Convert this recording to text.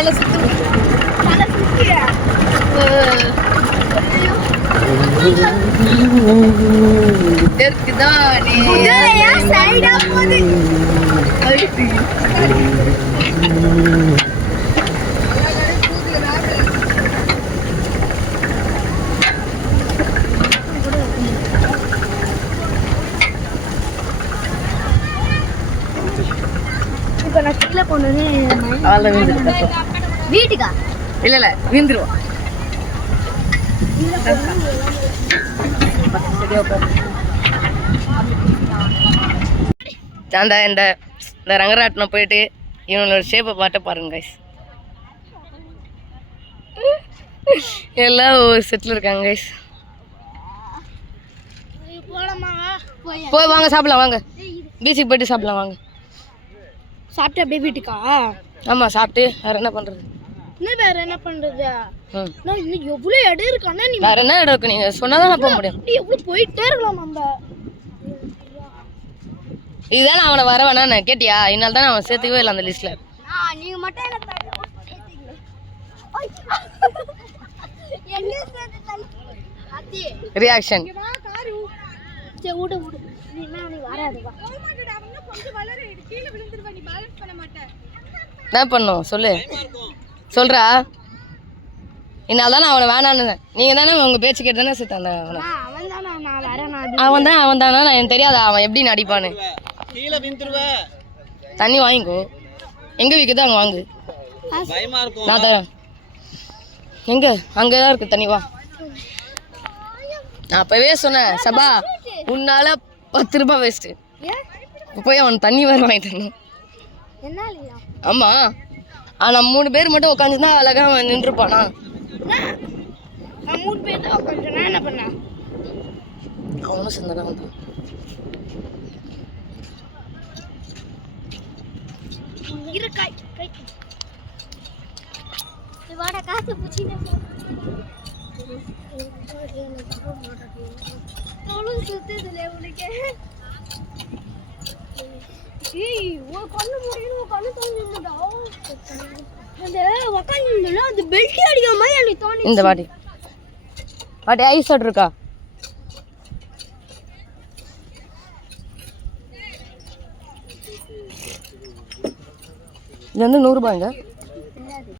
தலை சுத்து இப்ப நான் கீழே போனது வீட்டுக்கா இல்ல விழுந்துருவோம். இந்த ரங்கராட்டினம் போயிட்டு இவனோட ஷேப்பை பாட்ட பாருங்க கைஸ். எல்லாம் ஒரு செட்டில் இருக்காங்க கைஸ். போய் வாங்க சாப்பிடலாம் வாங்க. பீச்சுக்கு போயிட்டு சாப்பிடலாம் வாங்க. சாப்பிட்டு அப்படியே வீட்டுக்கா? ஆமாம் சாப்பிட்டு வேற என்ன பண்ணுறது? இன்னும் வேற என்ன பண்ணுறது? இன்னும் எவ்வளோ இடம் இருக்காண்ணா? நீ வேற என்ன இடம் இருக்கு? நீங்கள் சொன்னால் தான் நான் போக முடியும். எவ்வளோ போயிட்டே இருக்கலாம் நம்ம. இதுதான் அவனை வர வேணான்னு கேட்டியா? இதனால தான் அவன் சேர்த்துக்கவே இல்லை அந்த லிஸ்ட்டில். நீங்கள் மட்டும் ரியாக்ஷன் என்ன பண்ணும் சொல்லு சொல்றா. இதனால தான் அவனை வேணான்னு. நீங்கள் தானே உங்கள் பேச்சு கேட்டு தானே சேர்த்தாங்க அவனை. அவன் தானா எனக்கு தெரியாதா அவன் எப்படி நடிப்பான்னு. தண்ணி வாங்கிக்கோ. எங்கே விற்குதோ அங்கே வாங்கு. நான் தரேன். எங்கே அங்கே தான் இருக்குது தண்ணி. வா. நான் அப்போவே சொன்னேன் சபா உன்னால 10 ரூபாய் வேஸ்ட்டு. போய் அவன் தண்ணி வேறு வாங்கி தரணும். ஆமாம் ஆனால் 3 பேர் மட்டும் உட்காந்துருந்தா அழகாக அவன் நின்றுப்பானா? 3 பேர் தான் உட்காந்து என்ன பண்ண? அவனும் சேர்ந்தானா வந்தான். காசு சுத்துதுல உனக்கு. கண்ணு முடியும் கண்ணு தோணுடா. அந்த உக்காந்து அது பெல்ட் அடிக்கிற மாதிரி எனக்கு தோணு. இந்த வாடி ஐஸ் வாட்டர் இருக்கா? இது வந்து 100 ரூபாய்ங்க.